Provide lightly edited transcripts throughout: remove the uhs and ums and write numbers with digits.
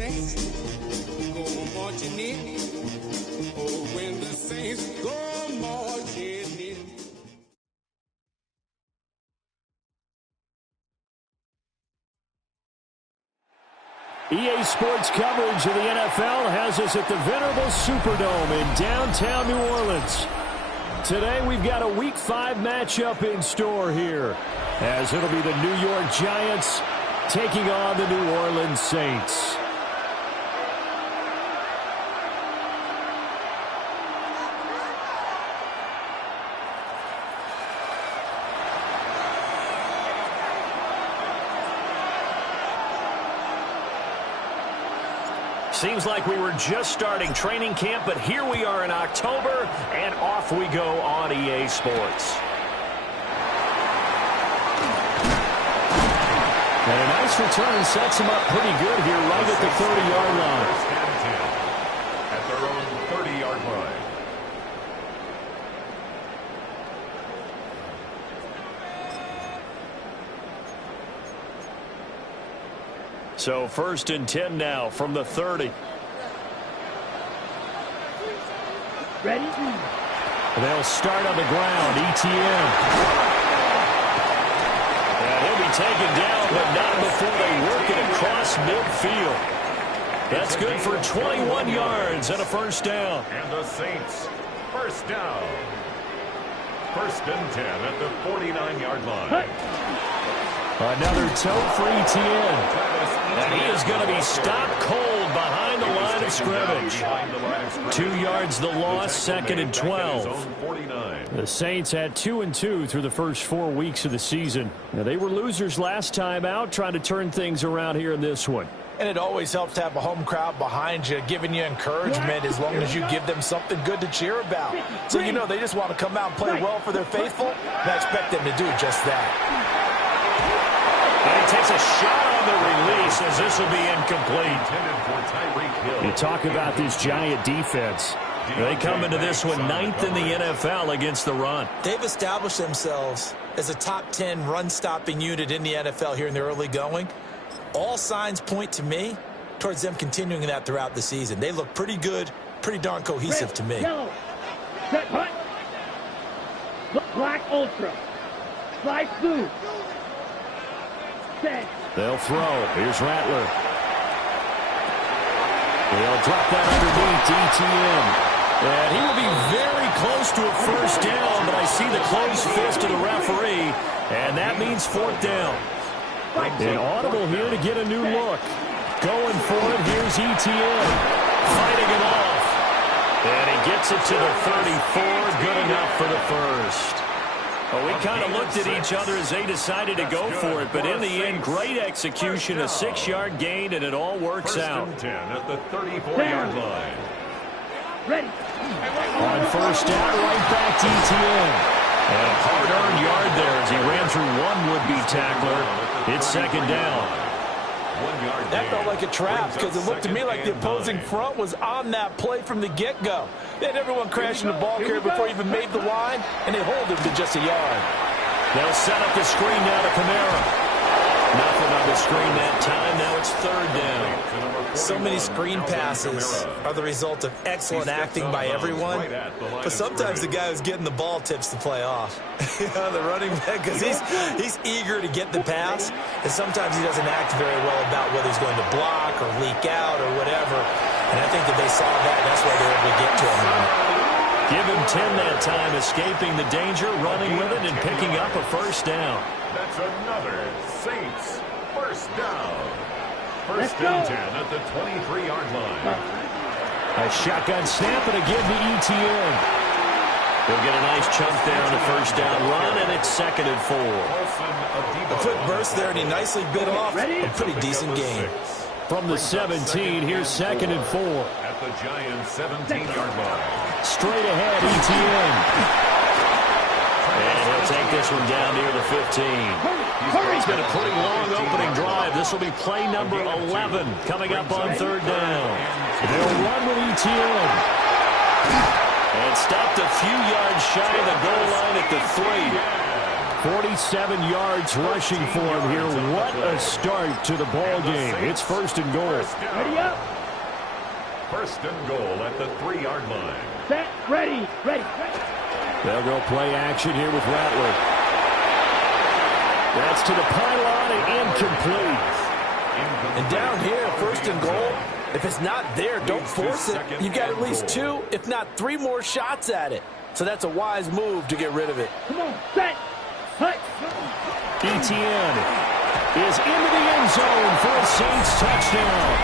saints go marching in. Oh, when the saints go marching in. EA Sports coverage of the NFL has us at the venerable Superdome in downtown New Orleans. Today we've got a Week 5 matchup in store here, as it'll be the New York Giants taking on the New Orleans Saints. Seems like we were just starting training camp, but here we are in October, and off we go on EA Sports. And a nice return sets him up pretty good here right at the 30-yard line. At their own 30-yard line. So 1st and 10 now from the 30. Ready? They'll start on the ground. ETN. And he'll be taken down, but not before they work it across midfield. That's good for 21 yards and a first down. And the Saints, first down. 1st and 10 at the 49-yard line. Another toe for ETN. And he is going to be stopped cold behind the line of scrimmage. 2 yards the loss, 2nd and 12. The Saints had 2-2 through the first 4 weeks of the season. Now, they were losers last time out, trying to turn things around here in this one. And it always helps to have a home crowd behind you, giving you encouragement as long as you give them something good to cheer about. So, you know, they just want to come out and play well for their faithful, and I expect them to do just that. And he takes a shot on the release as this will be incomplete. You talk about this Giant defense. They come into this one 9th in the NFL against the run. They've established themselves as a top 10 run-stopping unit in the NFL here in the early going. All signs point to me towards them continuing that throughout the season. They look pretty good, pretty darn cohesive to me. Yellow. Set hut. Black ultra. Slide blue. Set. They'll throw. Here's Rattler. They'll drop that underneath ETN. And he will be very close to a first down, but I see the closed fist of the referee, and that means 4th down. An audible here to get a new look. Going for it, here's ETN. Fighting it off. And he gets it to the 34, good enough for the first. Well, we kind of looked at each other as they decided to go for it, but in the end, great execution, a 6-yard gain, and it all works out. 1st and 10 at the 34-yard line. Ready. On first down, right back to ETN. And a hard-earned yard there as he ran through one would-be tackler. It's 2nd down. That felt like a trap because it looked to me like the opposing front was on that play from the get-go. They had everyone crashing the ball carrier before he even made the line, and they hold him to just a yard. They'll set up the screen now to Kamara. Nothing on the screen that time. Now it's 3rd down. So many screen passes are the result of excellent acting by everyone. But sometimes the guy who's getting the ball tips the play off. You know, the running back, because he's eager to get the pass. And sometimes he doesn't act very well about whether he's going to block or leak out or whatever. And I think that they saw that. That's why they were able to get to him. Give him 10 that time, escaping the danger, running with it, and picking up a first down. That's another Saints first down. 1st and 10 at the 23-yard line. A shotgun snap and again to ETN. They'll get a nice chunk there on the first down run, and it's 2nd and 4. A quick burst there, and he nicely bit off a pretty decent gain. From the 17, here's 2nd and 4. At the Giants' 17-yard line. Straight ahead, ETN. And he'll take this one down near the 15. He's got a pretty long opening drive. This will be play number 11 coming up on 3rd down. They'll run with ETN. And stopped a few yards shy of the goal line at the 3. 47 yards rushing for him here. What a start to the ball game. It's 1st and goal. Ready up. 1st and goal at the 3-yard line. Set. Ready. Ready. They'll go play action here with Rattler. That's to the pylon and incomplete. And down here, 1st and goal, if it's not there, don't force it. You've got at least 2, if not 3 more shots at it. So that's a wise move to get rid of it. Come on. Set. Hut. Etienne is into the end zone for a Saints touchdown.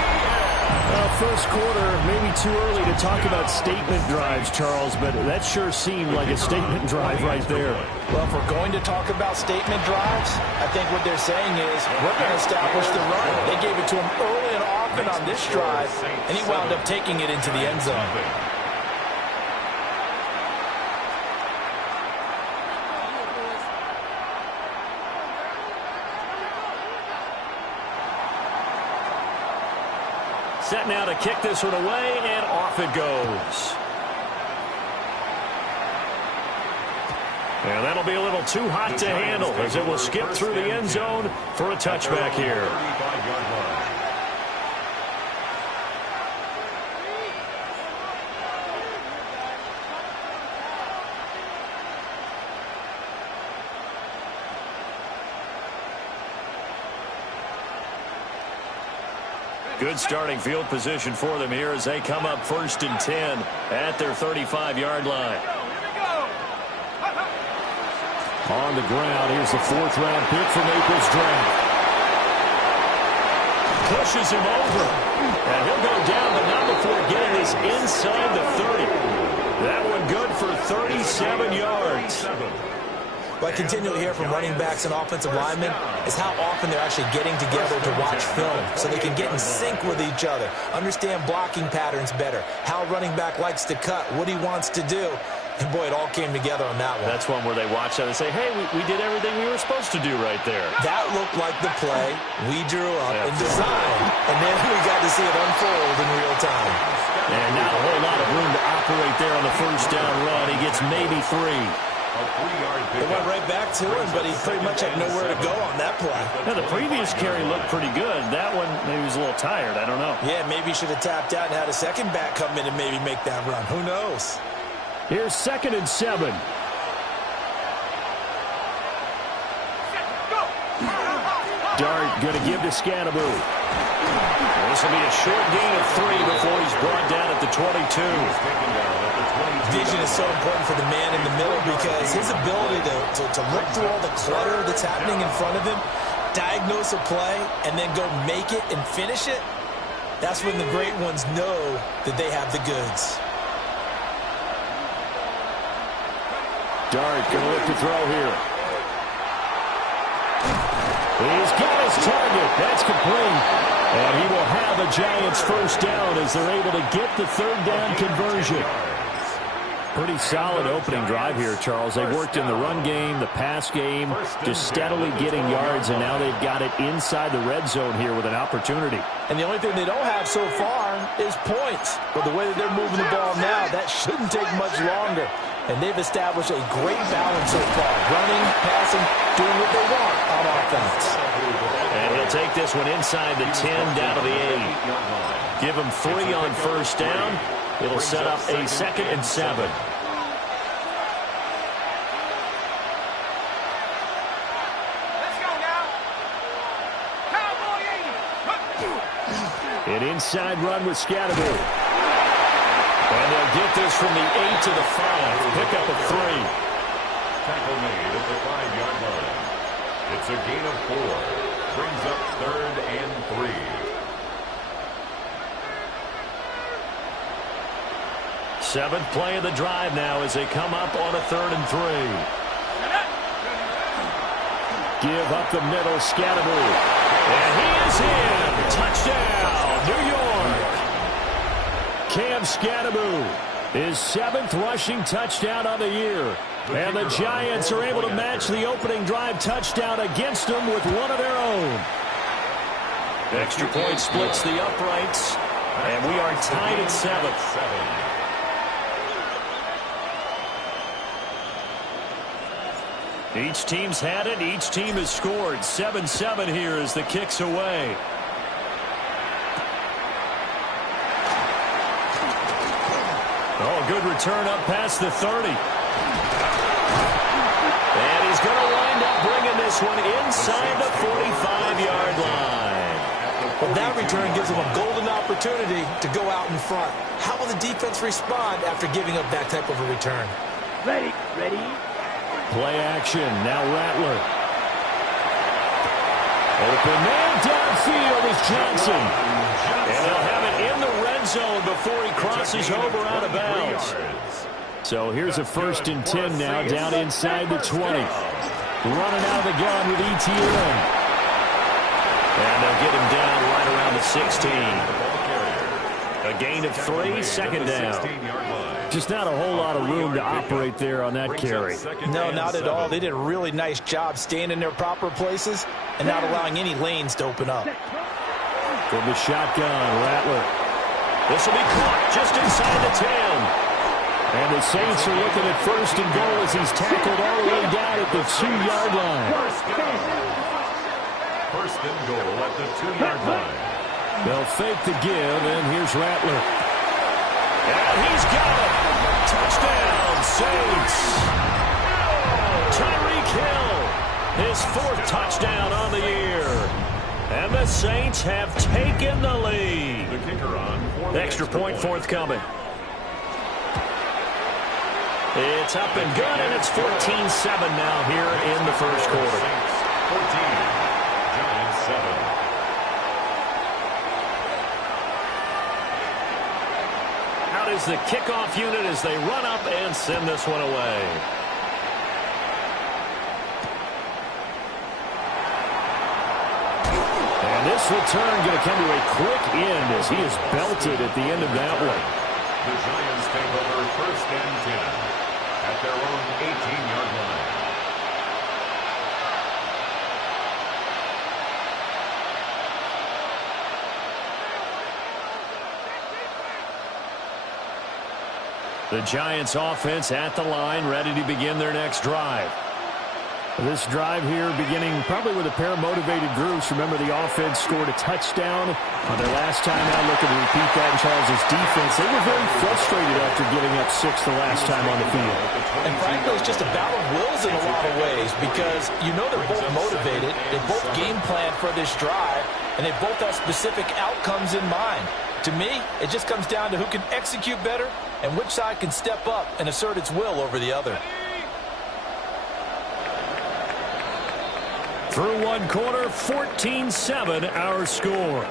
First quarter, maybe too early to talk about statement drives, Charles, but that sure seemed like a statement drive right there. Well, if we're going to talk about statement drives, I think what they're saying is we're going to establish the run. They gave it to him early and often on this drive, and he wound up taking it into the end zone. Set now to kick this one away, and off it goes. And that'll be a little too hot to handle as it will skip through the end zone for a touchback here. Good starting field position for them here as they come up 1st and 10 at their 35-yard line. On the ground, here's the 4th-round pick from April's draft. Pushes him over. And he'll go down, but not before getting this inside the 30. That one good for 37 yards. What I continually hear from running backs and offensive linemen is how often they're actually getting together to watch film so they can get in sync with each other, understand blocking patterns better, how a running back likes to cut, what he wants to do. And, boy, it all came together on that one. That's one where they watch that and say, hey, we did everything we were supposed to do right there. That looked like the play we drew up and designed. And then we got to see it unfold in real time. And not a whole lot of room to operate there on the 1st down run. He gets maybe 3. They went right back to him, but he pretty much had nowhere to go on that play. Now, the previous carry looked pretty good. That one, maybe he was a little tired. I don't know. Yeah, maybe he should have tapped out and had a second back come in and maybe make that run. Who knows? Here's 2nd and 7. Dart going to give to Scannaboo. This will be a short gain of 3 before he's brought down at the 22. Vision is so important for the man in the middle because his ability to look through all the clutter that's happening in front of him, diagnose a play, and then go make it and finish it, that's when the great ones know that they have the goods. Dart going to look to throw here. He's got his target. That's complete. And he will have a Giants 1st down as they're able to get the 3rd down conversion. Pretty solid opening drive here, Charles. They worked in the run game, the pass game, just steadily getting yards, and now they've got it inside the red zone here with an opportunity. And the only thing they don't have so far is points. But the way that they're moving the ball now, that shouldn't take much longer. And they've established a great balance so far. Running, passing, doing what they want on offense. And he'll take this one inside the 10 down to the 8. Give him 3 on 1st down. It'll set up a 2nd and 7. Let's go now. Cowboy 80. An inside run with Scannaboo. And they'll get this from the 8 to the 5. Pick up a 3. Tackle made at the 5-yard line. It's a gain of 4. Brings up 3rd and 3. Seventh play of the drive now as they come up on a 3rd and 3. Give up the middle, Scannaboo. And he is in. Touchdown, New York. Cam Scannaboo, his 7th rushing touchdown on the year. And the Giants are able to match the opening drive touchdown against them with one of their own. Extra point splits the uprights, and we are tied at 7. Each team's had it. Each team has scored. 7-7 here as the kick's away. Oh, good return up past the 30. And he's going to wind up bringing this one inside the 45-yard line. Well, that return gives them a golden opportunity to go out in front. How will the defense respond after giving up that type of a return? Ready, ready. Play action. Now Rattler. Open man downfield is Johnson. And they'll have it in the red zone before he crosses over out of bounds. So here's a 1st and 10 now down inside the 20. Running out of the gun with ETN. And they'll get him down right around the 16. A gain of 3, second down. Just not a whole lot of room to operate there on that carry. No, not at all. They did a really nice job staying in their proper places and not allowing any lanes to open up. From the shotgun, Rattler. This will be caught just inside the 10. And the Saints are looking at 1st and goal as he's tackled all the way down at the 2-yard line. 1st and goal at the 2-yard line. They'll fake the give, and here's Rattler. And he's got it. Touchdown, Saints. Tyreek Hill, his 4th touchdown on the year. And the Saints have taken the lead. The kicker on. Extra point forthcoming. It's up and good, and it's 14-7 now here in the first quarter. 14, Giants 7. Out is the kickoff unit as they run up and send this one away. And this return going to come to a quick end as he is belted at the end of that one. The Giants take over 1st and 10 at their own 18-yard line. The Giants offense at the line, ready to begin their next drive. This drive here beginning probably with a pair of motivated groups. Remember, the offense scored a touchdown on their last time out. Looking to repeat that in Charles' defense. They were very frustrated after giving up 6 the last time on the field. And frankly, it's just a battle of wills in a lot of ways because you know they're both motivated. They both game plan for this drive, and they both have specific outcomes in mind. To me, it just comes down to who can execute better and which side can step up and assert its will over the other. Through one quarter, 14-7 our score.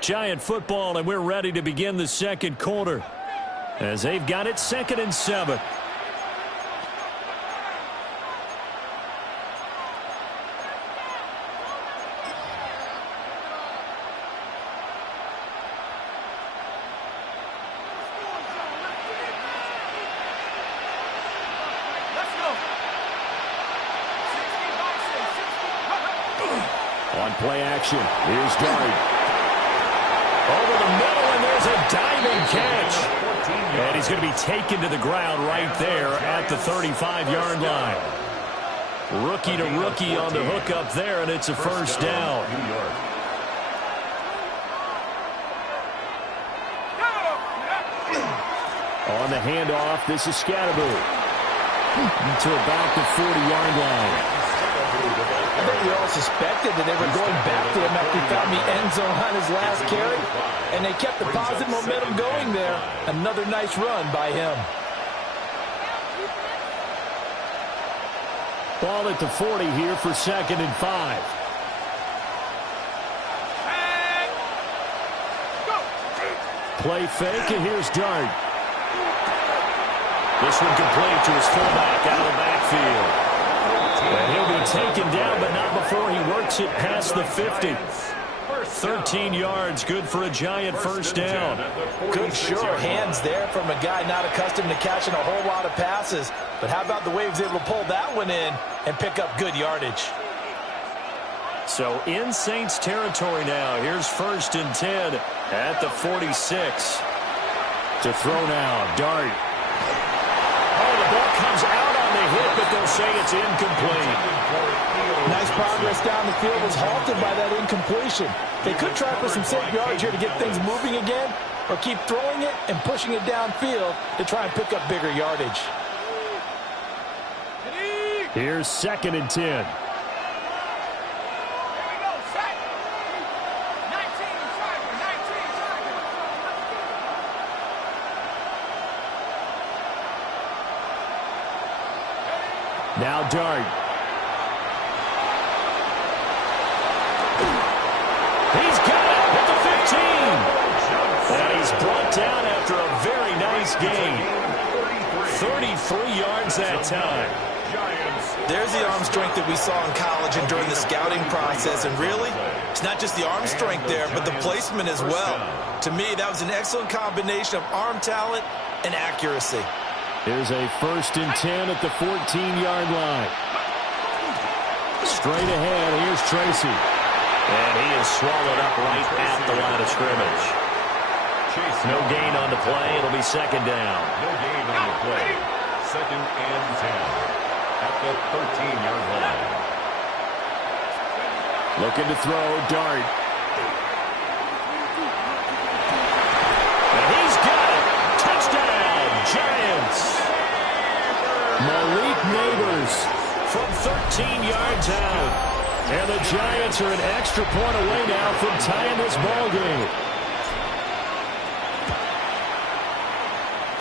Giant football, and we're ready to begin the second quarter as they've got it 2nd and 7. On play action, here's Dart. Over the middle, and there's a diving catch. And he's going to be taken to the ground right there at the 35-yard line. Rookie to rookie on the hook up there, and it's a 1st down. On the handoff, this is Scatterby. To about the 40-yard line. I think we all suspected that they were going back to him after he found the end zone on his last carry, and they kept the positive momentum going there. Another nice run by him. Ball at the 40 here for 2nd and 5. Play fake, and here's Dart. This one complete to his fullback out of the backfield. And he'll be taken down, but not before he works it past the 50. 13 yards, good for a Giant 1st down. Good, sure hands there from a guy not accustomed to catching a whole lot of passes. But how about the way he was able to pull that one in and pick up good yardage? So in Saints territory now. Here's 1st and 10 at the 46. To throw now, Dart. field was halted by that incompletion. They could try for some safe yards here to get things moving again, or keep throwing it and pushing it downfield to try and pick up bigger yardage. Here's 2nd and 10. Now Dart. He's got it at the 15. And he's brought down after a very nice gain. 33 yards that time. There's the arm strength that we saw in college and during the scouting process. And really, it's not just the arm strength there, but the placement as well. To me, that was an excellent combination of arm talent and accuracy. Here's a 1st and 10 at the 14-yard line. Straight ahead, here's Tracy. And he is swallowed up right at the line of scrimmage. No gain on the play. It'll be 2nd down. No gain on the play. 2nd and 10 at the 13-yard line. Looking to throw, Dart. And he's got it. Touchdown, Giants. Malik Neighbors from 13 yards out. And the Giants are an extra point away now from tying this ball game.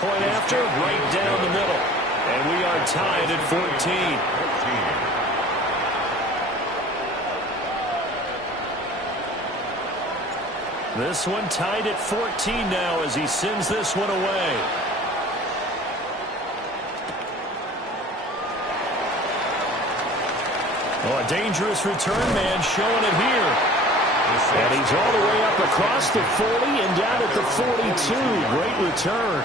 Point after, right down the middle. And we are tied at 14. This one tied at 14 now as he sends this one away. Oh, a dangerous return man showing it here. And he's all the way up across the 40 and down at the 42. Great return.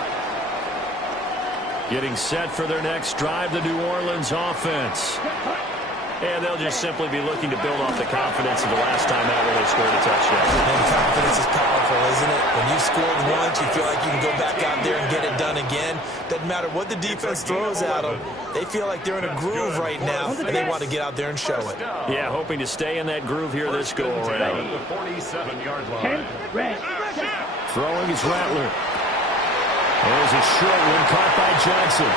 Getting set for their next drive, the New Orleans offense. And they'll just simply be looking to build off the confidence of the last time out where they scored a touchdown. And confidence is powerful, isn't it? When you've scored once, you feel like you can go back out there and get it done again. Doesn't matter what the defense throws at them. They feel like they're in a groove right now, and they want to get out there and show it. Yeah, hoping to stay in that groove here this go-around. The 47-yard line. Throwing is Rattler. There's a short one caught by Johnson.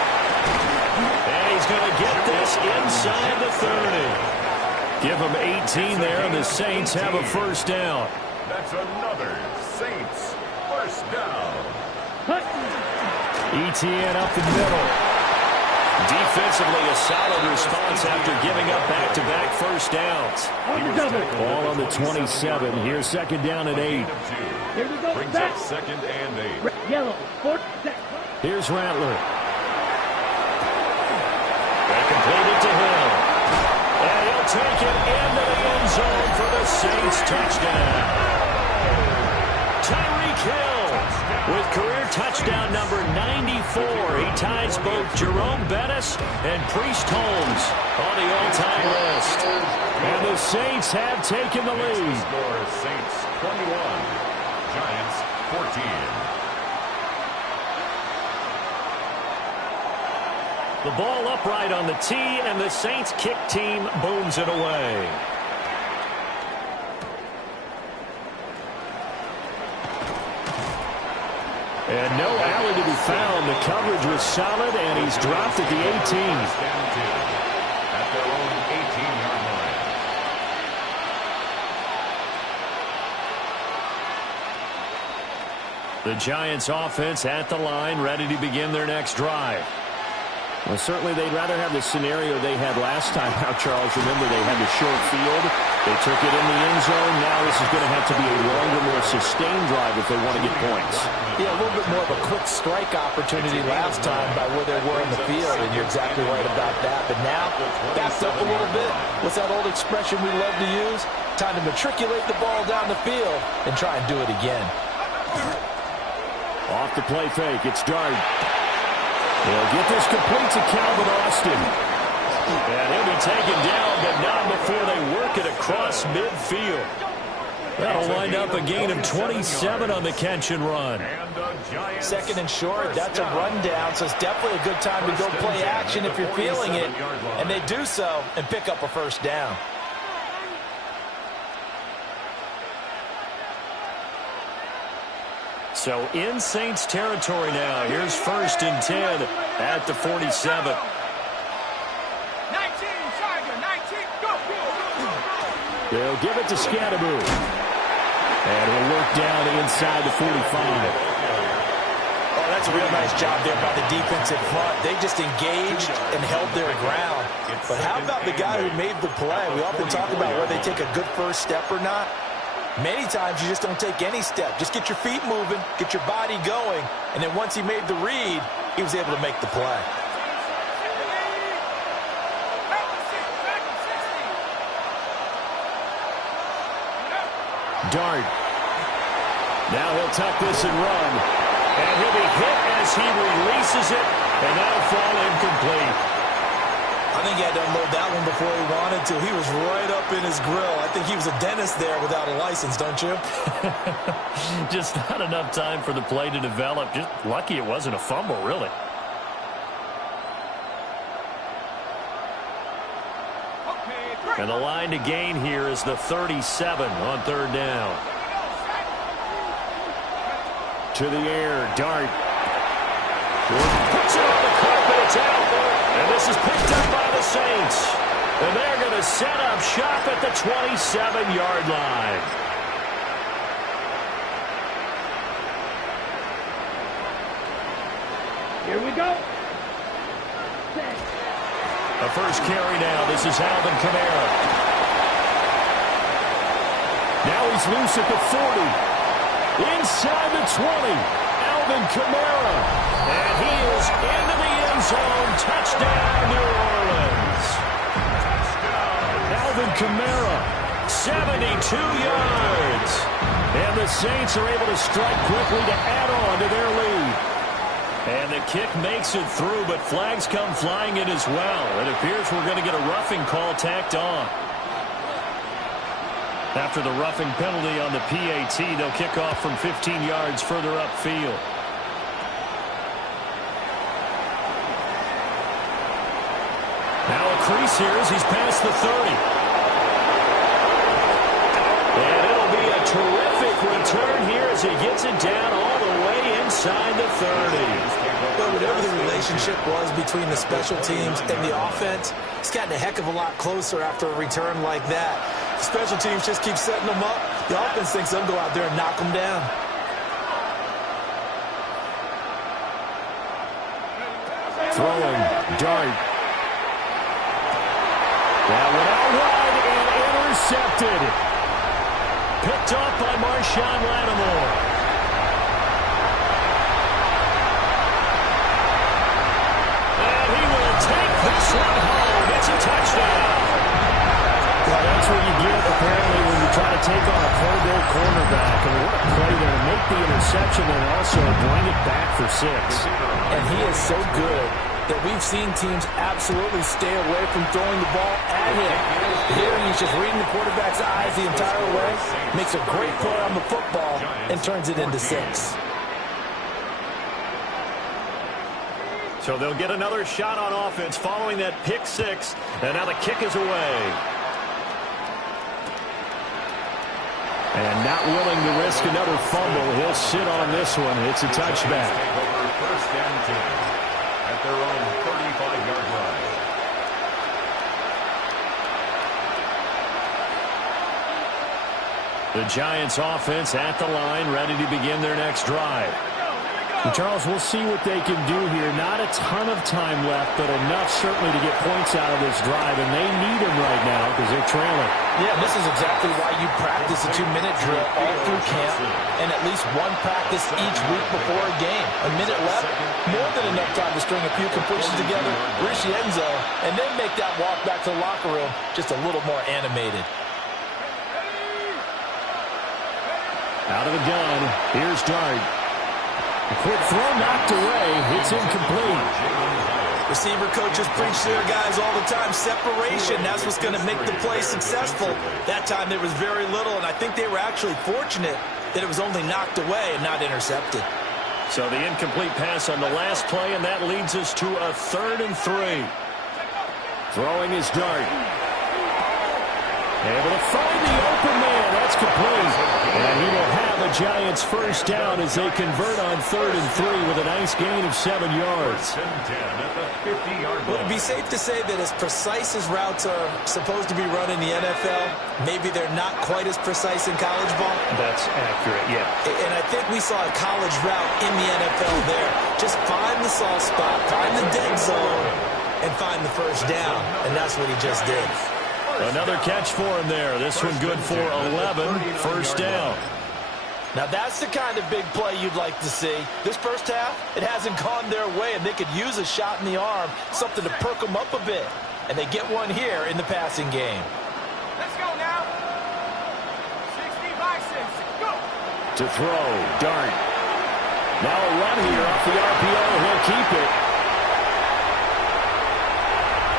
And he's going to get this inside the 30. Give him 18 there, and the Saints have a 1st down. That's another Saints 1st down. ETN up the middle. Defensively, a solid response after giving up back-to-back 1st downs. Ball on the 27. Here's 2nd down and 8. Brings up 2nd and 8. Yellow, 4th. Here's Rattler. They complete it to him. And he'll take it into the end zone for the Saints touchdown. Tyreek Hill with career touchdown number 94. He ties both Jerome Bettis and Priest Holmes on the all-time list. And the Saints have taken the lead. Score Saints 21, Giants 14. The ball upright on the tee, and the Saints kick team booms it away. And no alley to be found. The coverage was solid, and he's dropped at the 18. At their own 18-yard line. The Giants offense at the line, ready to begin their next drive. Well, certainly they'd rather have the scenario they had last time out, Charles. Remember, they had the short field. They took it in the end zone. Now this is going to have to be a longer, more sustained drive if they want to get points. Yeah, a little bit more of a quick strike opportunity last time by where they were in the field, and you're exactly right about that. But now, backed up a little bit. What's that old expression we love to use? Time to matriculate the ball down the field and try and do it again. Off the play fake, it's Dart. They'll get this complete to Calvin Austin. And he'll be taken down, but not before they work it across midfield. That'll wind up a gain of 27 on the catch and run. 2nd and short, that's a rundown, so it's definitely a good time to go play action if you're feeling it. And they do so and pick up a 1st down. So in Saints territory now. Here's 1st and 10 at the 47. 19, Tiger, 19, go. They'll give it to Scatteroo. And he'll work down inside the 45. Oh, that's a real nice job there by the defensive front. They just engaged and held their ground. But how about the guy who made the play? We often talk about whether they take a good first step or not. Many times you just don't take any step. Just get your feet moving, get your body going, and then once he made the read, he was able to make the play. Dart. Now he'll tuck this and run. And he'll be hit as he releases it, and that'll fall incomplete. I think he had to unload that one before he wanted to. He was right up in his grill. I think he was a dentist there without a license, don't you? Just not enough time for the play to develop. Just lucky it wasn't a fumble, really. And the line to gain here is the 37 on 3rd down. To the air, Dart. Puts it on the carpet, it's out. And this is picked up by the Saints. And they're going to set up shop at the 27-yard line. Here we go. A first carry now. This is Alvin Kamara. Now he's loose at the 40. Inside the 20. Alvin Kamara. And he is into the end zone. Touchdown, New Orleans. Alvin Kamara, 72 yards. And the Saints are able to strike quickly to add on to their lead. And the kick makes it through, but flags come flying in as well. It appears we're going to get a roughing call tacked on. After the roughing penalty on the PAT, they'll kick off from 15 yards further upfield. Now a crease here as he's past the 30. And it'll be a terrific return here as he gets it down all the way inside the 30. But whatever the relationship was between the special teams and the offense, it's gotten a heck of a lot closer after a return like that. The special teams just keep setting them up. The offense thinks they'll go out there and knock them down. Throwing, Dart. That went out wide and intercepted. Picked off by Marshawn Lattimore. This one home. It's a touchdown. Well, that's what you get, apparently, when you try to take on a Pro Bowl cornerback. And what a play there to make the interception and also bring it back for 6. And he is so good that we've seen teams absolutely stay away from throwing the ball at him. Here he's just reading the quarterback's eyes the entire way, makes a great play on the football, and turns it into 6. So they'll get another shot on offense following that pick 6. And now the kick is away. And not willing to risk another fumble. He'll sit on this one. It's a touchback. First and 10 at their own 35-yard line. The Giants offense at the line, ready to begin their next drive. And Charles, we'll see what they can do here. Not a ton of time left, but enough certainly to get points out of this drive, and they need them right now because they're trailing. Yeah, this is exactly why you practice a 2-minute drill all through camp and at least one practice each week before a game. A minute left, more than enough time to string a few completions together, reach the end zone, and then make that walk back to the locker room just a little more animated. Out of the gun, here's Dart. A quick throw knocked away. It's incomplete. Receiver coaches preach to their guys all the time. Separation, that's what's going to make the play successful. That time there was very little, and I think they were actually fortunate that it was only knocked away and not intercepted. So the incomplete pass on the last play, and that leads us to a 3rd and 3. Throwing his Dart. Able to find the open man. That's complete. And he will have a Giants first down as they convert on 3rd and 3 with a nice gain of 7 yards. Would it be safe to say that as precise as routes are supposed to be run in the NFL, maybe they're not quite as precise in college ball? That's accurate, yeah. And I think we saw a college route in the NFL there. Just find the soft spot, find the dead zone, and find the first down. And that's what he just did. Another catch for him there. This one good for 11. First down. Now that's the kind of big play you'd like to see. This first half, it hasn't gone their way, and they could use a shot in the arm, something to perk them up a bit. And they get one here in the passing game. Let's go now. 60 Bisons, go. To throw, Dart. Now a run here off the RPO. He'll keep it.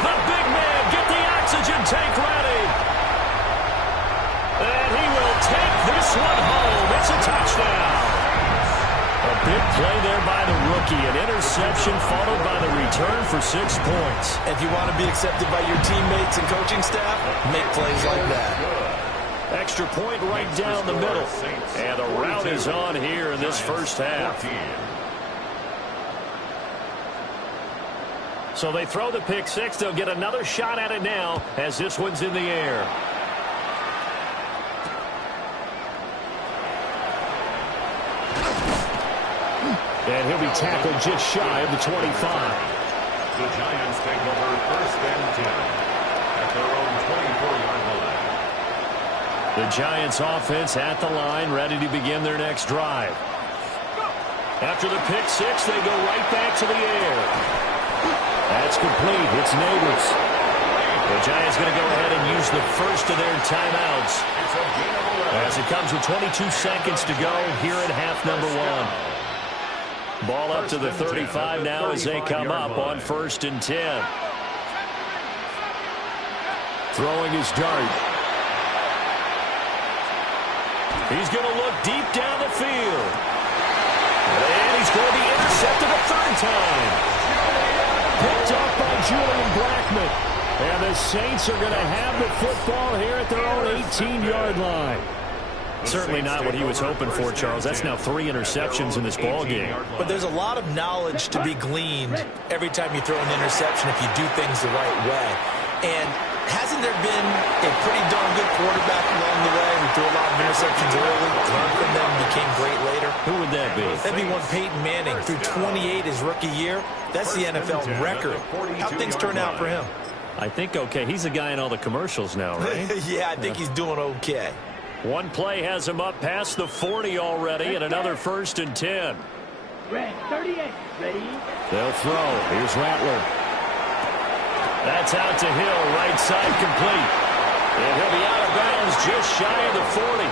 The big man, get the oxygen tank ready. And he will take this one home. It's a touchdown. A big play there by the rookie. An interception followed by the return for 6 points. If you want to be accepted by your teammates and coaching staff, make plays like that. Extra point right down the middle. And the route is on here in this first half. So they throw the pick six. They'll get another shot at it now as this one's in the air. And he'll be tackled just shy of the 25. The Giants take over 1st and 10 at their own 24-yard line. The Giants offense at the line, ready to begin their next drive. After the pick six, they go right back to the air. That's complete. It's Neighbors. The Giants going to go ahead and use the first of their timeouts as it comes with 22 seconds to go here at half number 1. Ball up to the 35 now as they come up on 1st and 10. Throwing his Dart. He's going to look deep down the field. And he's going to be intercepted a 3rd time. Picked up by Julian Blackmon. And the Saints are going to have the football here at their own 18-yard line. Certainly not what he was hoping for, Charles. That's now 3 interceptions in this ball game. But there's a lot of knowledge to be gleaned every time you throw an interception if you do things the right way. And hasn't there been a pretty darn good quarterback along the way who threw a lot of interceptions early, learned from them, became great later? Who would that be? That'd be one Peyton Manning. Threw 28 his rookie year. That's the NFL record. How'd things turn out for him? I think okay. He's the guy in all the commercials now, right? Yeah, I think he's doing okay. One play has him up past the 40 already, and another 1st and 10. Red 38. Ready? They'll throw. Here's Rattler. That's out to Hill, right side complete. And he'll be out of bounds just shy of the 40.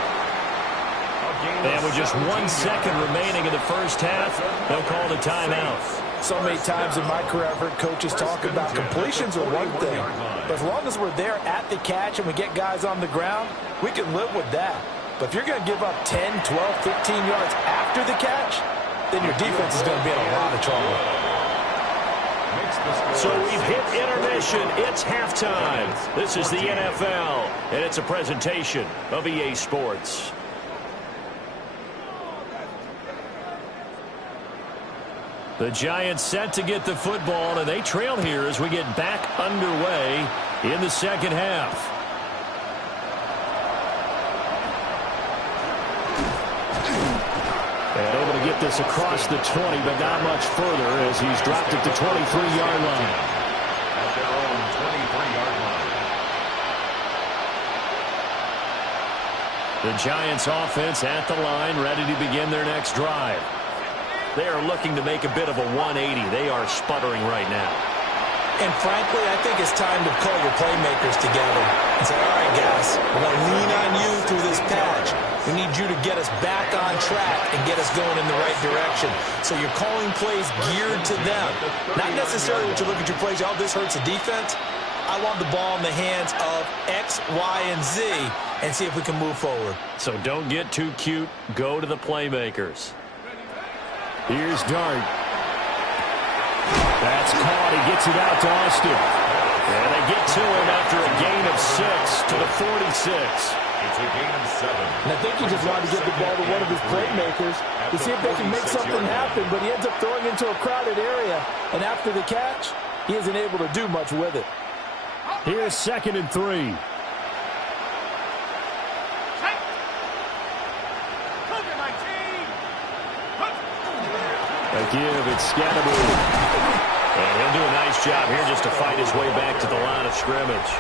And with just 1 second remaining in the first half, they'll call the timeout. So many times in my career, I've heard coaches talk about completions are one thing. But as long as we're there at the catch and we get guys on the ground, we can live with that. But if you're going to give up 10, 12, 15 yards after the catch, then your defense is going to be in a lot of trouble. So we've hit intermission. It's halftime. This is the NFL, and it's a presentation of EA Sports. The Giants set to get the football, and they trail here as we get back underway in the second half. And able to get this across the 20, but not much further as he's dropped it to 23-yard line. At their own 23-yard line. The Giants offense at the line, ready to begin their next drive. They are looking to make a bit of a 180. They are sputtering right now. And frankly, I think it's time to call your playmakers together and say, all right, guys, we're going to lean on you through this patch. We need you to get us back on track and get us going in the right direction. So you're calling plays geared to them. Not necessarily what you look at your plays, oh, this hurts the defense. I want the ball in the hands of X, Y, and Z and see if we can move forward. So don't get too cute. Go to the playmakers. Here's Dart. That's caught. He gets it out to Austin. And they get to him after a gain of 6 to the 46. It's a gain of 7. And I think he just wanted to get the ball to one of his playmakers to see if they can make something happen, but he ends up throwing into a crowded area. And after the catch, he isn't able to do much with it. Here's 2nd and 3. A give, it's Scatterby. And he'll do a nice job here just to fight his way back to the line of scrimmage.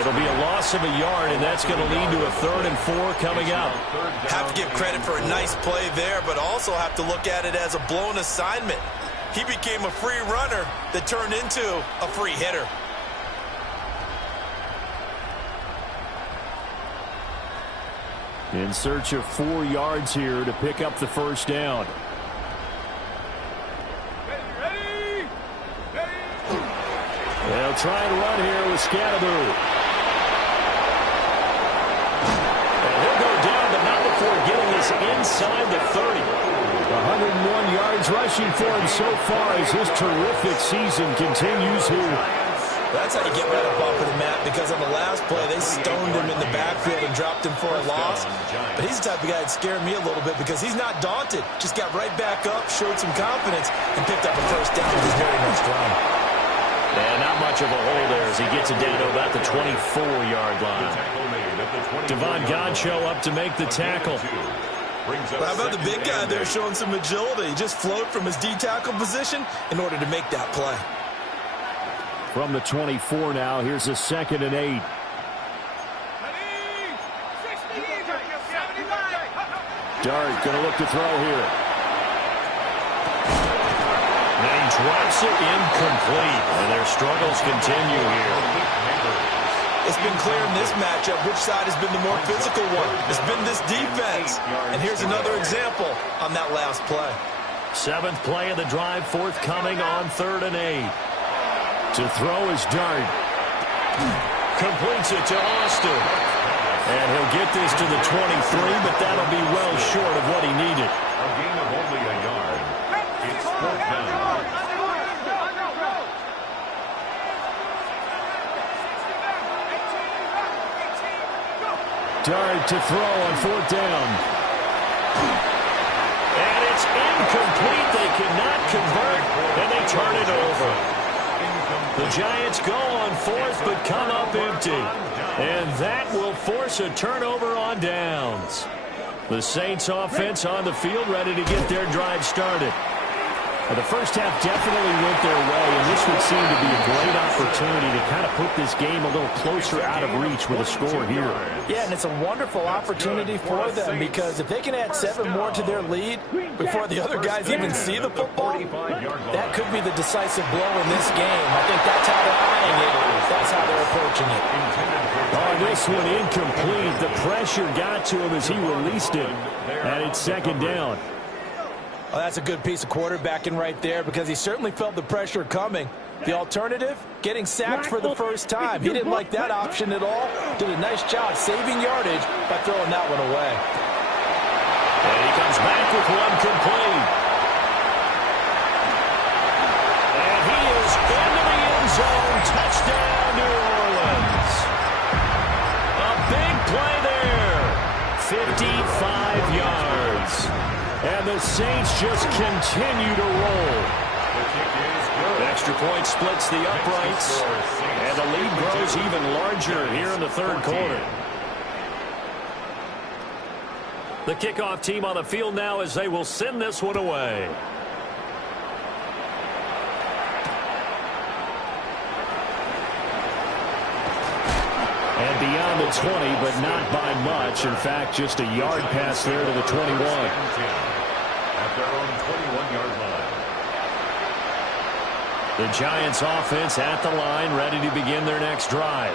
It'll be a loss of a yard, and that's going to lead to a 3rd and 4 coming up. Have to give credit for a nice play there, but also have to look at it as a blown assignment. He became a free runner that turned into a free hitter. In search of 4 yards here to pick up the first down. They'll try and run here with Scatterby. And he'll go down, but not before getting this inside the 30. 101 yards rushing for him so far as his terrific season continues here. That's how you get right up off of the mat, because on the last play, they stoned him in the backfield and dropped him for a loss. But he's the type of guy that scared me a little bit because he's not daunted. Just got right back up, showed some confidence, and picked up a first down with his very next run. And not much of a hole there as he gets it down to about the 24-yard line. Devon Godchaux up to make the tackle. How about the big guy there showing some agility? He just flowed from his D-tackle position in order to make that play. From the 24 now, here's a 2nd and 8. Dart going to look to throw here. And he drops it incomplete. And their struggles continue here. It's been clear in this matchup which side has been the more physical one. It's been this defense. And here's another example on that last play. 7th play of the drive, forthcoming on 3rd and 8. To throw is Dart. Completes it to Austin. And he'll get this to the 23, but that'll be well short of what he needed. A gain of only a yard. It's 4th down. Dart to throw on 4th down. And it's incomplete. They cannot convert, and they turn it over. The Giants go on 4th, but come up empty. And that will force a turnover on downs. The Saints offense on the field ready to get their drive started. Well, the first half definitely went their way, and this would seem to be a great opportunity to kind of put this game a little closer out of reach with a score here. Yeah, and it's a wonderful opportunity for them because if they can add 7 more to their lead before the other guys even see the football, that could be the decisive blow in this game. I think that's how they're eyeing it. That's how they're approaching it. Oh, this one incomplete. The pressure got to him as he released it, and it's 2nd down. Well, that's a good piece of quarterbacking right there because he certainly felt the pressure coming. The alternative, getting sacked for the first time. He didn't like that option at all. Did a nice job saving yardage by throwing that one away. And he comes back with one complete. And he is into the end zone. Touchdown, New Orleans. A big play there. 55 yards. And the Saints just continue to roll. The extra point splits the uprights. And the lead grows even larger here in the 3rd quarter. The kickoff team on the field now as they will send this one away. And beyond the 20, but not by much. In fact, just a yard pass there to the 21. At their own 21-yard line. The Giants offense at the line, ready to begin their next drive.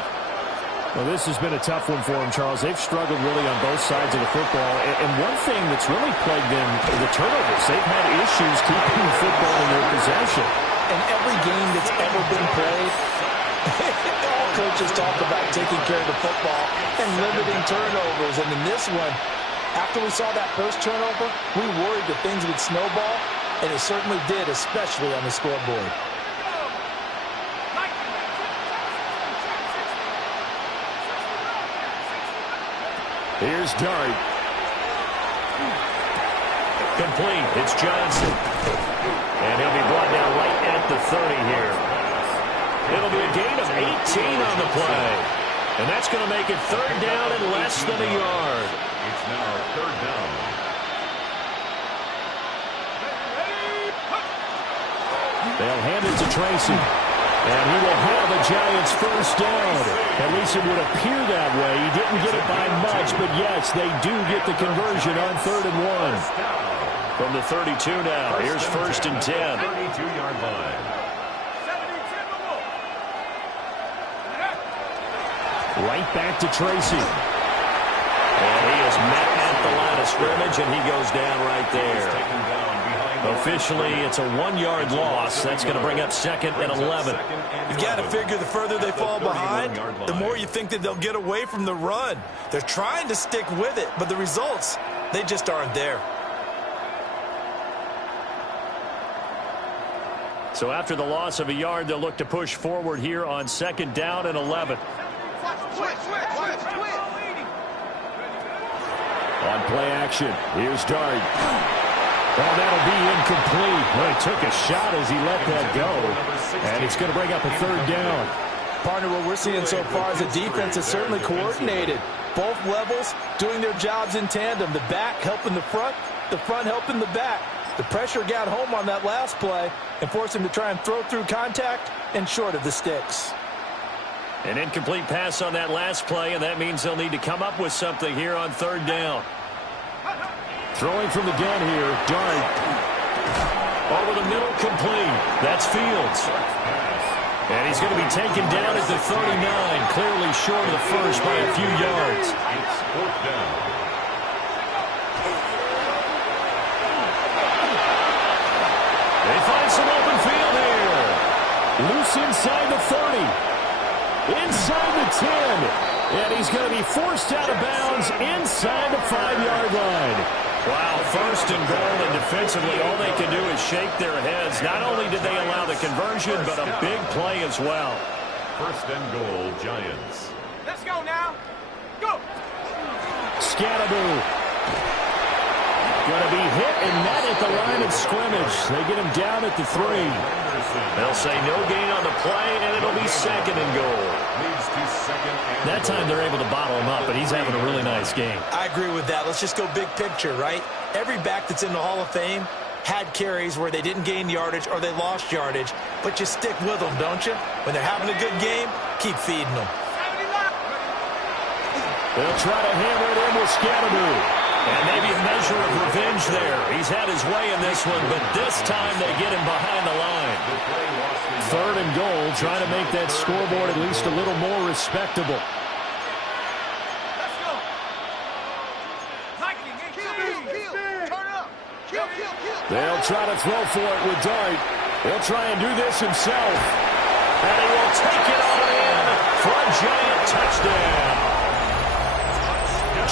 Well, this has been a tough one for them, Charles. They've struggled really on both sides of the football. And one thing that's really plagued them is the turnovers. They've had issues keeping the football in their possession. In every game that's ever been played, all coaches talk about taking care of the football and limiting turnovers. And in this one, after we saw that first turnover, we worried that things would snowball, and it certainly did, especially on the scoreboard. Here's Dart. Complete. It's Johnson. And he'll be brought down right at the 30 here. It'll be a gain of 18 on the play. And that's going to make it third down and less than a yard. It's now third down. They'll hand it to Tracy. And he will have a Giants first down. At least it would appear that way. He didn't get it by much, but yes, they do get the conversion on 3rd and 1. From the 32 now, here's 1st and 10. 32-yard line. Right back to Tracy. And he is met at the line of scrimmage, and he goes down right there. Officially, it's a 1-yard loss. That's going to bring up 2nd and 11. You got to figure the further they fall behind, the more you think that they'll get away from the run. They're trying to stick with it, but the results, they just aren't there. So after the loss of a yard, they'll look to push forward here on 2nd down and 11. On play action, here's Dart. Well, that'll be incomplete. Well, he took a shot as he let that go. And it's going to bring up a 3rd down. Partner, what we're seeing so far is the defense is certainly coordinated. Both levels doing their jobs in tandem. The back helping the front helping the back. The pressure got home on that last play and forced him to try and throw through contact and short of the sticks. An incomplete pass on that last play, and that means they'll need to come up with something here on 3rd down. Throwing from the gun here, Dart. Over the middle, complete. That's Fields. And he's going to be taken down at the 39, clearly short of the first by a few yards. It's 4th down. They find some open field here. Loose inside the 30. Inside the 10. And he's going to be forced out of bounds inside the 5-yard line. Wow, 1st and goal, and defensively all they can do is shake their heads. Not only did they allow the conversion, but a big play as well. 1st and goal, Giants. Let's go now. Go. Scatterboo. Going to be hit and met at the line of scrimmage. They get him down at the 3. They'll say no gain on the play, and it'll be 2nd and goal. That time they're able to bottle him up, but he's having a really nice game. I agree with that. Let's just go big picture, right? Every back that's in the Hall of Fame had carries where they didn't gain yardage or they lost yardage, but you stick with them, don't you? When they're having a good game, keep feeding them. They'll try to hammer it in with Scatterboo. And maybe a measure of revenge there. He's had his way in this one, but this time they get him behind the line. 3rd and goal, trying to make that scoreboard at least a little more respectable. Let's go. Turn up. Kill. They'll try to throw for it with Dart. He'll try and do this himself. And he will take it on in for a Giant touchdown.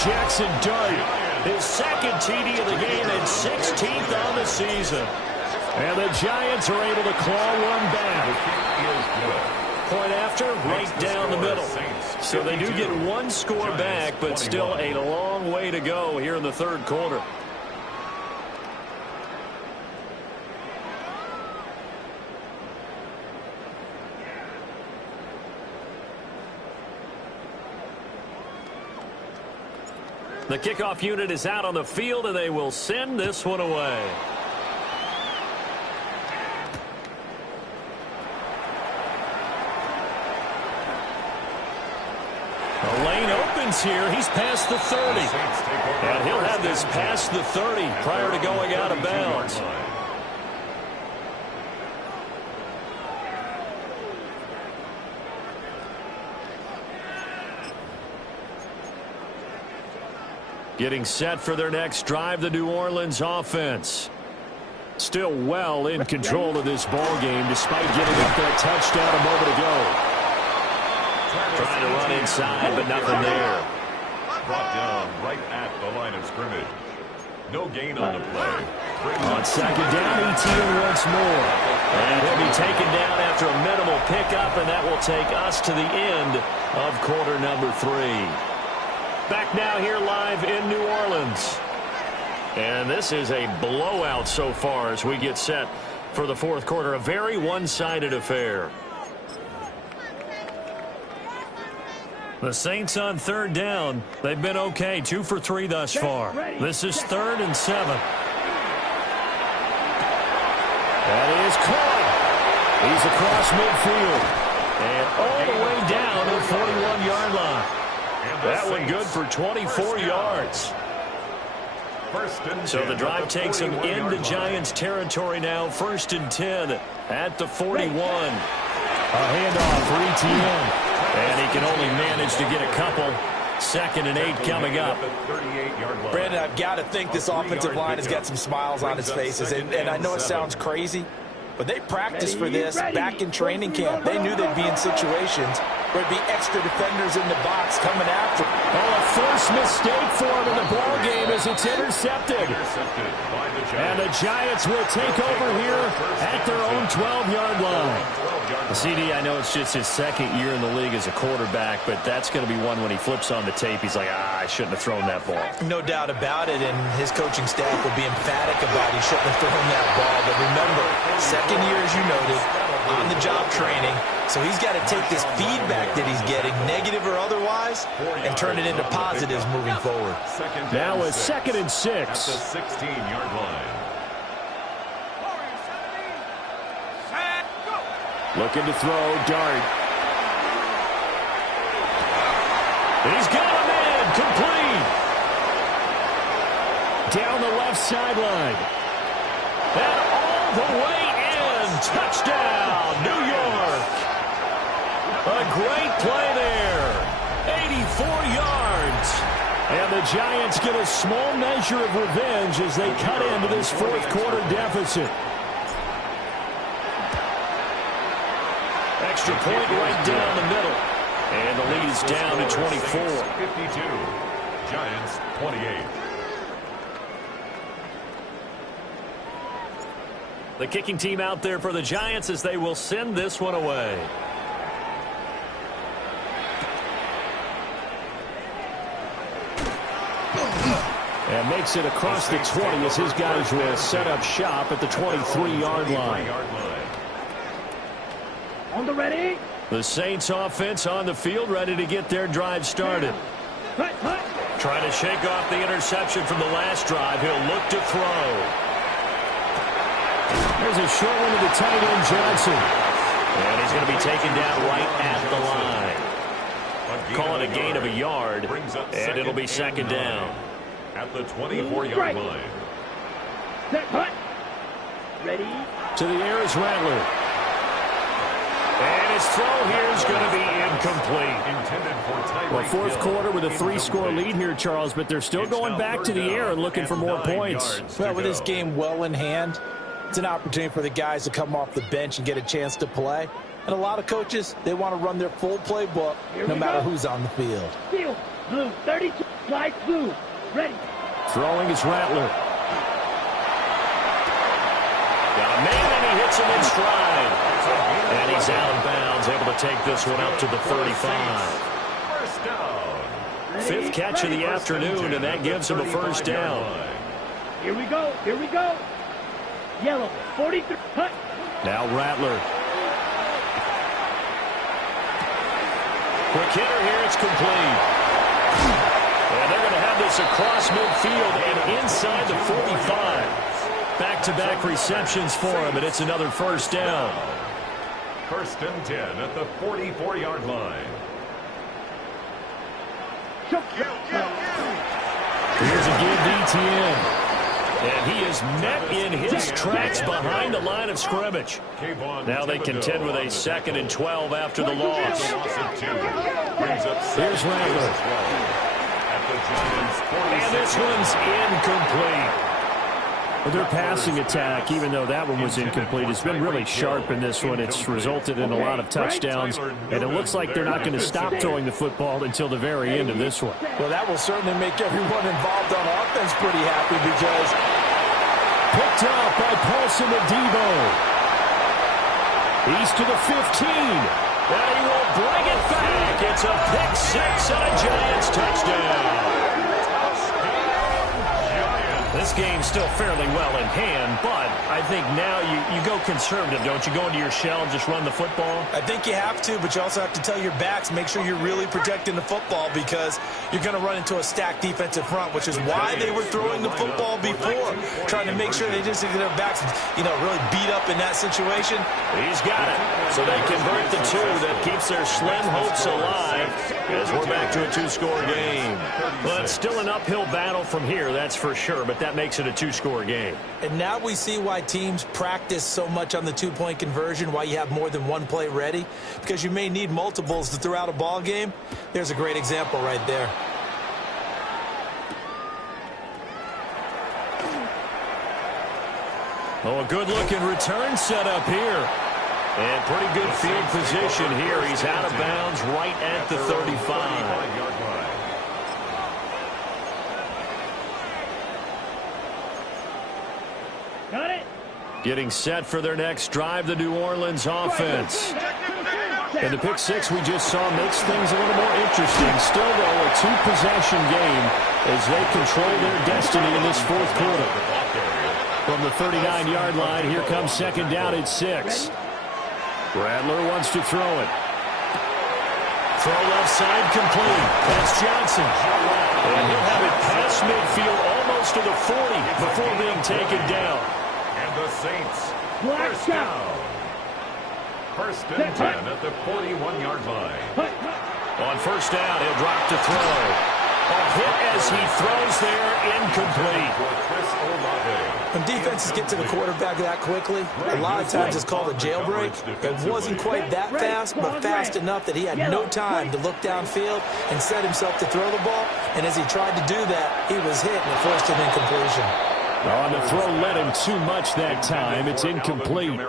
Jackson Dart. His 2nd TD of the game and 16th on the season. And the Giants are able to claw one back. Point after, right down the middle. So they do get one score back, but still a long way to go here in the 3rd quarter. The kickoff unit is out on the field, and they will send this one away. The lane opens here. He's past the 30. And he'll have this past the 30 prior to going out of bounds. Getting set for their next drive, the New Orleans offense. Still well in control of this ball game despite giving up that touchdown a moment ago. Trying to run inside, but nothing there. Brought down right at the line of scrimmage. No gain on the play. On 2nd down, ETN once more. And he'll be taken down after a minimal pickup, and that will take us to the end of quarter number 3. Back now here live in New Orleans. And this is a blowout so far as we get set for the fourth quarter. A very one-sided affair. The Saints on third down. They've been okay. 2 for 3 thus far. This is 3rd and 7. That is caught. He's across midfield. And all the way down to the 41-yard line. That one good for 24 yards. So the drive takes him into Giants territory now. 1st and 10 at the 41. A handoff for Etienne. And he can only manage to get a couple. 2nd and 8 coming up. Brandon, I've got to think this offensive line has got some smiles on its faces. And I know it sounds crazy, but they practiced for this back in training camp. They knew they'd be in situations where it'd be extra defenders in the box coming after. Oh, a first mistake for him in the ball game as it's intercepted. And the Giants will take over here at their own 12-yard line. CD, I know it's just his 2nd year in the league as a quarterback, but that's going to be one when he flips on the tape. He's like, I shouldn't have thrown that ball. No doubt about it, and his coaching staff will be emphatic about he shouldn't have thrown that ball. But remember, 2nd year, as you noted, on-the-job training. So he's got to take this feedback that he's getting, negative or otherwise, and turn it into positives moving forward. Now a 2nd and 6. At the 16-yard line. Looking to throw, Dart. He's got him in, complete. Down the left sideline. And all the way in, touchdown, New York. A great play there, 84 yards. And the Giants get a small measure of revenge as they cut into this fourth quarter deficit. Extra point right down the middle. And the lead is down to 24. 52. Giants 28. The kicking team out there for the Giants as they will send this one away. And makes it across the 20 as his guys will set up shop at the 23-yard line. On the ready. The Saints offense on the field, ready to get their drive started. Trying to shake off the interception from the last drive. He'll look to throw. There's a short one to the tight end, Johnson. And he's going to be taken down right at the line. Call it a gain of a yard, and it'll be 2nd down. At the 24-yard line. Set, hut. Ready. To the air is Rattler. And his throw here is going to be incomplete. Well, fourth quarter with a 3-score lead here, Charles, but they're still going back to the air and looking for more points. Well, with this game well in hand, it's an opportunity for the guys to come off the bench and get a chance to play. And a lot of coaches, they want to run their full playbook no matter who's on the field. Field. Blue. 32. Slide blue. Ready. Throwing is Rattler. Got a man, and he hits him in stride. And he's out of bounds, able to take this one up to the 35. First down. 5th catch of the afternoon, and that gives him a first down. Here we go. Here we go. Yellow. 43. Hut. Now Rattler. Quick hitter here, it's complete. And they're going to have this across midfield and inside the 45. Back-to-back receptions for him, and it's another first down. 1st and 10 at the 44-yard line. Here's a give to Etienne. And he is met in his tracks behind the line of scrimmage. Now they contend with a 2nd and 12 after the loss. Here's Rattler. And this one's incomplete. Well, their passing attack, even though that one was incomplete, has been really sharp in this one. It's resulted in a lot of touchdowns, and it looks like they're not going to stop throwing the football until the very end of this one. Well, that will certainly make everyone involved on offense pretty happy because picked up by Paulson Adebo. He's to the 15. And he will bring it back. It's a pick 6 and a Giants touchdown. this game's still fairly well in hand, but I think now you go conservative, don't you? Go into your shell and just run the football? I think you have to, but you also have to tell your backs, make sure you're really protecting the football because you're going to run into a stacked defensive front, which is why they were throwing the football before, trying to make sure they just get their backs, really beat up in that situation. He's got it. So they convert the two. That keeps their slim hopes alive as we're back to a two-score game. But it's still an uphill battle from here, that's for sure, but that makes it a two-score game. And now we see why teams practice so much on the two-point conversion, why you have more than one play ready, because you may need multiples to throw out a ball game. There's a great example right there. Oh, a good-looking return set up here. And pretty good field position here. He's out of bounds right at the 35. Got it. Getting set for their next drive, the New Orleans offense. And the pick six we just saw makes things a little more interesting. Still, though, a two-possession game as they control their destiny in this fourth quarter. From the 39-yard line, here comes second down at 6. Rattler wants to throw it. Throw left side complete. That's Johnson. And he'll have it past midfield almost to the 40 before being taken down. And the Saints, first down. First and 10 at the 41-yard line. On first down, he'll drop to throw. A hit as he throws there, incomplete. When defenses get to the quarterback that quickly, a lot of times it's called a jailbreak. It wasn't quite that fast, but fast enough that he had no time to look downfield and set himself to throw the ball. And as he tried to do that, he was hit and it forced an incompletion. On the throw led him too much that time. It's incomplete.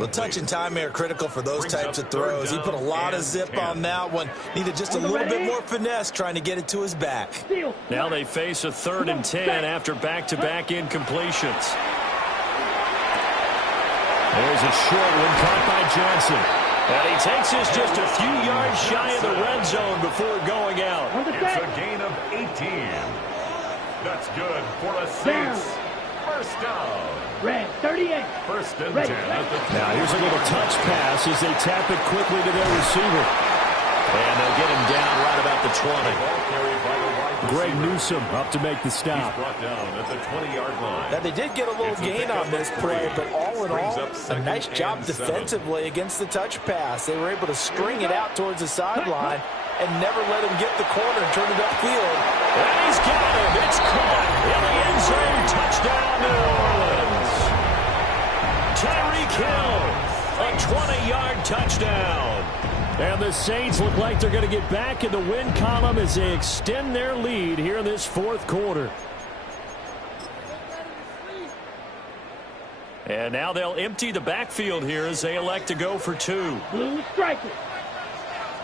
Well, touch and time are critical for those types of throws. He put a lot of zip on that one. Needed just a little bit more finesse trying to get it to his back. Now they face a 3rd and 10 after back-to-back incompletions. There's a short one caught by Johnson. And he takes this just a few yards shy of the red zone before going out. It's a gain of 18. That's good for the Saints. First down. Red, 38. First and 10. Now here's a little touch pass as they tap it quickly to their receiver. And they'll get him down right about the 20. Greg Newsome up to make the stop. He's brought down at the 20-yard line. Now they did get a little gain on this play, but all in all, a nice job defensively against the touch pass. They were able to string it out towards the sideline and never let him get the corner and turn it upfield. And he's got him. It's caught in the end zone. Touchdown, New Orleans. Tyreek Hill, a 20-yard touchdown. And the Saints look like they're going to get back in the win column as they extend their lead here in this fourth quarter. And now they'll empty the backfield here as they elect to go for 2. Blue strikers.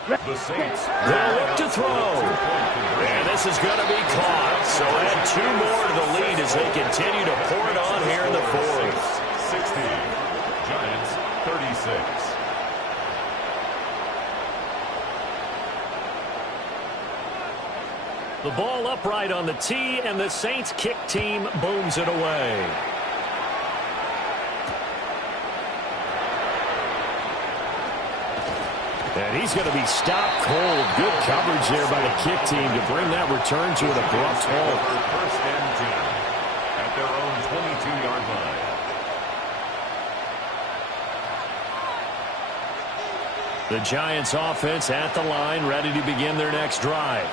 The Saints. They'll look to throw. And this is going to be caught. So add 2 more to the lead as they continue to pour it on here in the fourth. 60. Giants 36. The ball upright on the tee, and the Saints kick team booms it away. And he's going to be stopped cold. Good coverage there by the kick team to bring that return to an abrupt halt. First and 10 at their own 22-yard line. The Giants offense at the line, ready to begin their next drive.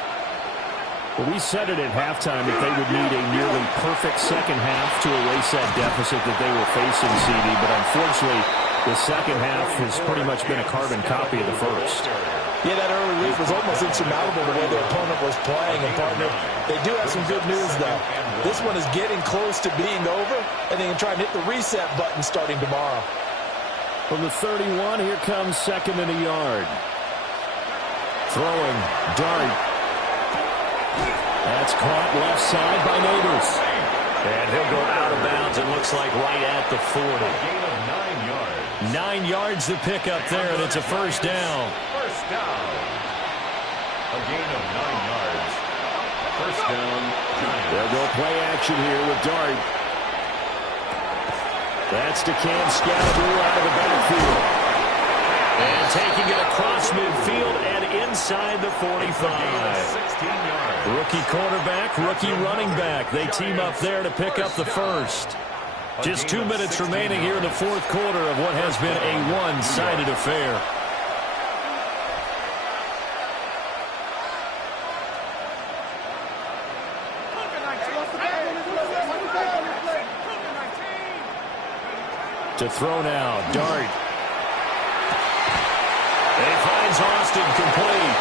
Well, we said it at halftime that they would need a nearly perfect second half to erase that deficit that they were facing, CD, but unfortunately, the second half has pretty much been a carbon copy of the first. Yeah, that early lead was almost insurmountable the way the opponent was playing. And, partner, they do have some good news, though. This one is getting close to being over, and they can try and hit the reset button starting tomorrow. From the 31, here comes second and a yard. Throwing, dart. That's caught left side by Neighbors. And he'll go out of bounds, it looks like right at the 40. A gain of 9 yards. 9 yards to pick up there, and it's a first down. First down. A gain of 9 yards. First down, Giants. They'll go play action here with Dart. That's to Cam Scatterbroo out of the backfield. And taking it across midfield and inside the 45. 16 yards. Rookie quarterback, rookie running back. They team up there to pick up the first. Just 2 minutes remaining here in the fourth quarter of what has been a one-sided affair. To throw now, Dart. He finds Austin complete.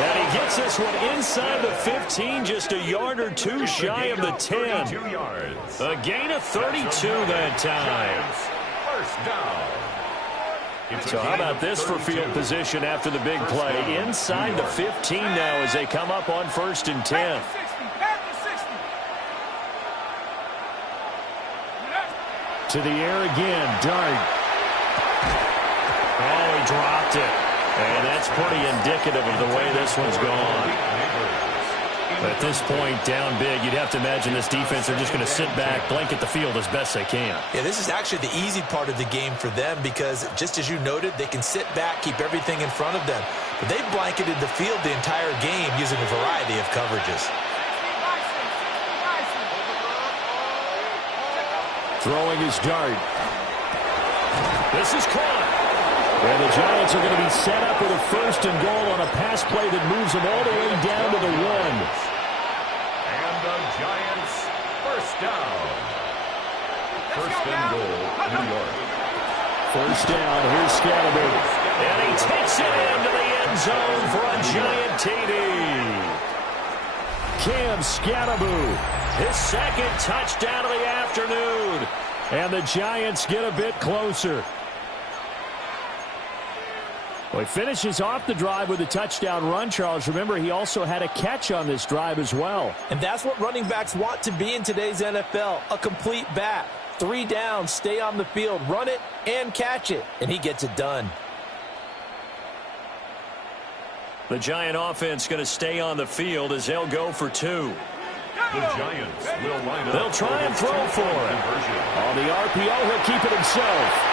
And he gets this one inside the 15, just a yard or two shy of the 10. A gain of 32 that time. First down. So how about this for field position after the big play? Inside the 15 now as they come up on 1st and 10. To the air again, Dart. Oh, he dropped it. And that's pretty indicative of the way this one's gone. At this point, down big, you'd have to imagine this defense are just going to sit back, blanket the field as best they can. Yeah, this is actually the easy part of the game for them because, just as you noted, they can sit back, keep everything in front of them. But they've blanketed the field the entire game using a variety of coverages. Throwing his Dart. This is caught. And the Giants are going to be set up with a 1st and goal on a pass play that moves them all the way down to the 1. And the Giants, first down. First and goal, New York. First down, here's Scatterbroo. And he takes it into the end zone for a Giant TD. Cam Scatterbroo, his 2nd touchdown of the afternoon. And the Giants get a bit closer. Well, he finishes off the drive with a touchdown run, Charles. Remember, he also had a catch on this drive as well. And that's what running backs want to be in today's NFL, a complete back. 3 downs, stay on the field, run it, and catch it. And he gets it done. The Giant offense going to stay on the field as they'll go for 2. The Giants will line up. They'll try and throw for it. On the RPO, he'll keep it himself.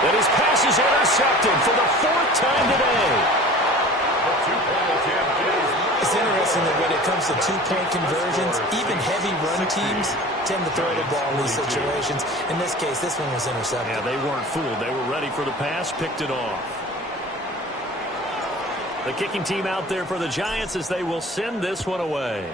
And his pass is intercepted for the 4th time today. It's interesting that when it comes to 2-point conversions, even heavy run teams tend to throw the ball in these situations. In this case, this one was intercepted. Yeah, they weren't fooled. They were ready for the pass, picked it off. The kicking team out there for the Giants as they will send this one away.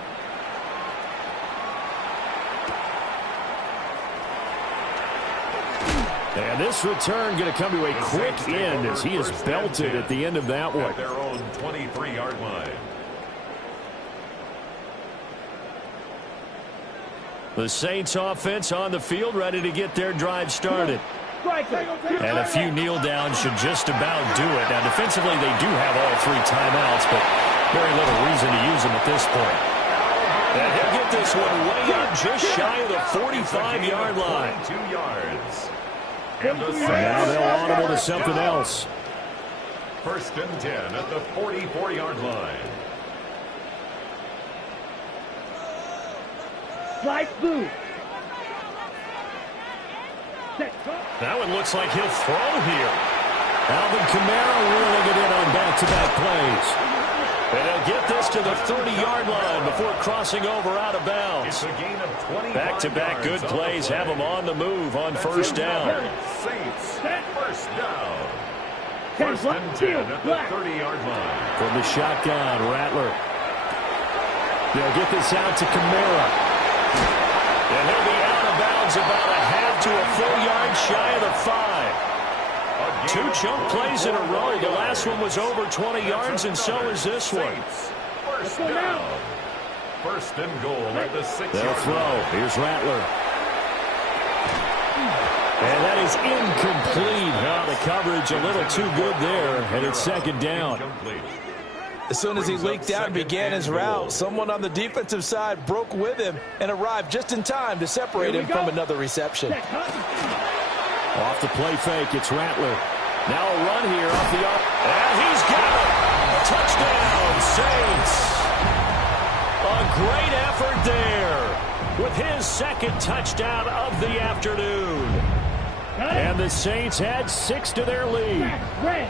And this return going to come to a quick end as he is belted at the end of that one. At their own 23-yard line. The Saints offense on the field ready to get their drive started. And a few kneel downs should just about do it. Now defensively they do have all 3 timeouts, but very little reason to use them at this point. And he'll get this one way up just shy of the 45-yard line. 22 yards. Now they'll audible to something else. 1st and 10 at the 44-yard line. Slide through. That one looks like he'll throw here. Alvin Kamara reeling it in on back-to-back plays. And he'll get this to the 30-yard line before crossing over out of bounds. Back-to-back good plays have him on the move on 1st down. Saints, 1st down. 1st and 10 at the 30-yard line. From the shotgun, Rattler. They'll get this out to Kamara. And he'll be out of bounds about a half to a full yard shy of the 5. 2 chunk plays in a row. The last one was over 20 yards, and so is this one. First down. 1st and goal at the 6-yard line. They'll throw. Here's Rattler. And that is incomplete. Now the coverage a little too good there, and it's 2nd down. As soon as he leaked out and began his route, someone on the defensive side broke with him and arrived just in time to separate him from another reception. Off the play fake, it's Rattler. Now a run here off the up. And he's got it. Touchdown, Saints. his second touchdown of the afternoon. And the Saints add 6 to their lead. Ready?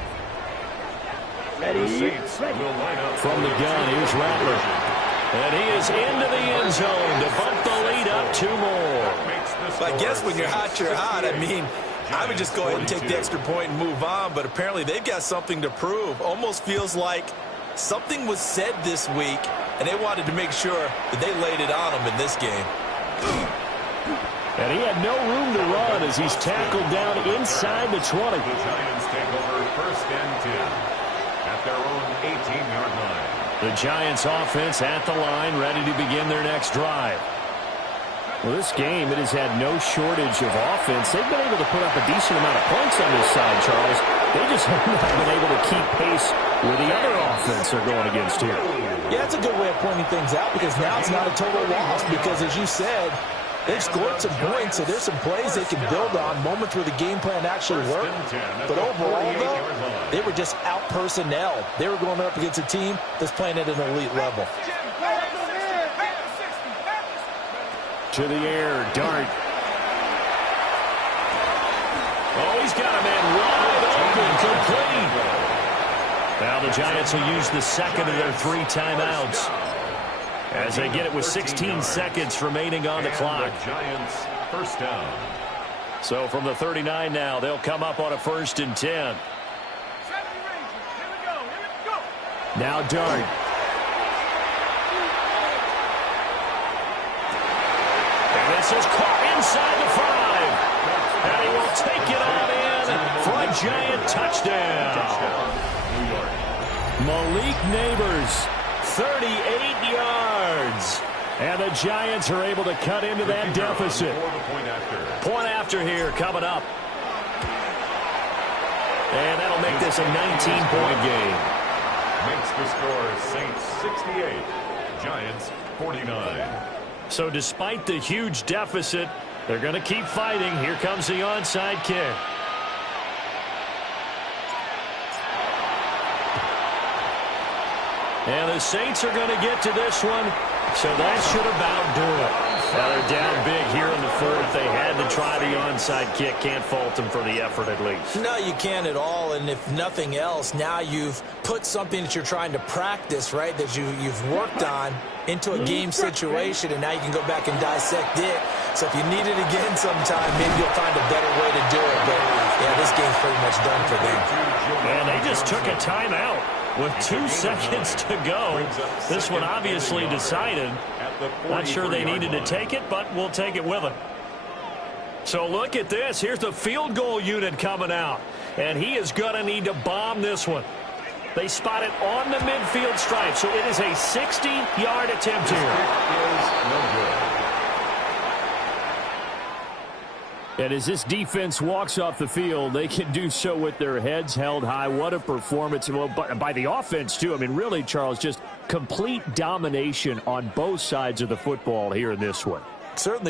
From the gun, here's Rattler. And he is into the end zone to bump the lead up 2 more. I guess when you're hot, you're hot. I mean, I would just go ahead and take the extra point and move on, but apparently they've got something to prove. Almost feels like something was said this week, and they wanted to make sure that they laid it on them in this game. And he had no room to run as he's tackled down inside the 20. The Giants take over 1st and 10 at their own 18-yard line. The Giants offense at the line, ready to begin their next drive. Well, this game, it has had no shortage of offense. They've been able to put up a decent amount of points on this side, Charles. They just haven't been able to keep pace with the other offense they're going against here. Yeah, that's a good way of pointing things out because now it's not a total loss because, as you said, they've scored some points, so there's some plays they can build on, moments where the game plan actually worked. But overall, though, they were just out-personnel. They were going up against a team that's playing at an elite level. To the air, Dart. Oh, he's got a man wide open, complete. Now the Giants will use the second of their 3 timeouts as they get it with 16 seconds remaining on the clock. The Giants 1st down. So from the 39 now, they'll come up on a 1st and 10. Now Dart. And this is caught inside the 5. And he will take it on in for a Giant touchdown. Malik Neighbors, 38 yards. And the Giants are able to cut into that deficit. Point after here coming up. And that'll make this a 19-point game. Makes the score Saints 68, Giants 49. So despite the huge deficit, they're going to keep fighting. Here comes the onside kick. And the Saints are going to get to this one, so that should about do it. Now they're down big here in the 4th. They had to try the onside kick. Can't fault them for the effort at least. No, you can't at all, and if nothing else, now you've put something that you're trying to practice, right, that you've worked on into a game situation, and now you can go back and dissect it. So if you need it again sometime, maybe you'll find a better way to do it. But, yeah, this game's pretty much done for them. And they just took a timeout with 2 seconds to go. This one obviously decided. Not sure they needed to take it, but we'll take it with them. So look at this. Here's the field goal unit coming out. And he is going to need to bomb this one. They spot it on the midfield stripe, so it is a 60-yard attempt here. And as this defense walks off the field, they can do so with their heads held high. What a performance. Well, by the offense, too. I mean, really, Charles, just complete domination on both sides of the football here in this one. Certainly.